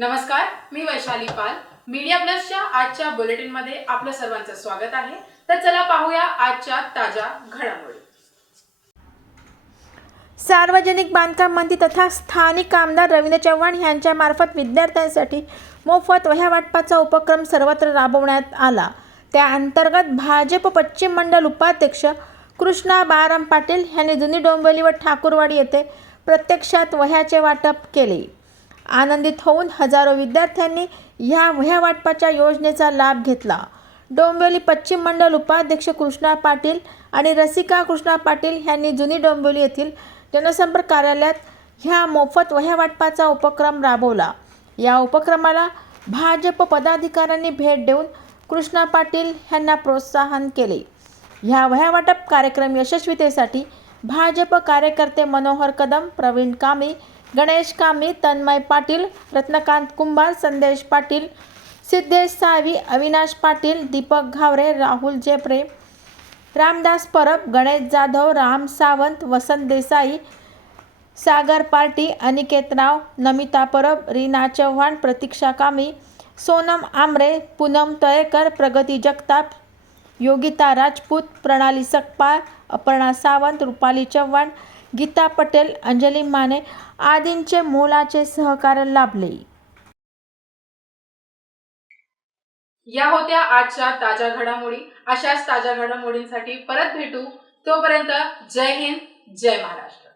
नमस्कार मी वैशाली पाल. मीडिया प्लसच्या आजच्या बुलेटिनमध्ये आपलं सर्वांचं स्वागत आहे. तर चला पाहूया आजच्या ताज्या घडामोडी. सार्वजनिक बांधकाम मंत्री तथा स्थानिक आमदार रवींद्र चव्हाण यांच्यामार्फत विद्यार्थ्यांसाठी मोफत वह्या वाटपाचा उपक्रम सर्वत्र राबवण्यात आला. त्या अंतर्गत भाजप पश्चिम मंडल उपाध्यक्ष कृष्णा बाराम पाटील यांनी जुनी डोंबिवली व ठाकूरवाडी येथे प्रत्यक्षात वह्याचे वाटप केले. आनंदित होऊन हजारो विद्यार्थ्यांनी ह्या ह्या वाटपाच्या योजनेचा लाभ घेतला. डोंबिवली पश्चिम मंडल उपाध्यक्ष कृष्णा पाटील आणि रसिका कृष्णा पाटील यांनी जुनी डोंबिवली येथील जनसंपर्क कार्यालयात ह्या मोफत वह्या वाटपाचा उपक्रम राबवला. या उपक्रमाला भाजप पदाधिकाऱ्यांनी भेट देऊन कृष्णा पाटील यांना प्रोत्साहन केले. ह्या वह्या वाटप कार्यक्रम यशस्वीतेसाठी भाजप कार्यकर्ते मनोहर कदम प्रवीण कामे गणेश कामी तन्मय पाटील रत्नकांत कुंभार संदेश पाटील सिद्धेश सावी अविनाश पाटील दीपक घावरे राहुल जेपरे रामदास परब गणेश जाधव राम सावंत वसंत देसाई सागर पार्टी अनिकेत राव नमिता परब रीना चव्हाण प्रतीक्षा कामी सोनम आमरे पूनम तळेकर प्रगती जगताप योगिता राजपूत प्रणाली सकपाळ अपर्णा सावंत रुपाली चव्हाण गीता पटेल अंजली माने आदींचे मोलाचे सहकार्य लाभले. या होत्या आजच्या ताज्या घडामोडी. अशाच ताज्या घडामोडींसाठी परत भेटू. तोपर्यंत जय हिंद जय महाराष्ट्र.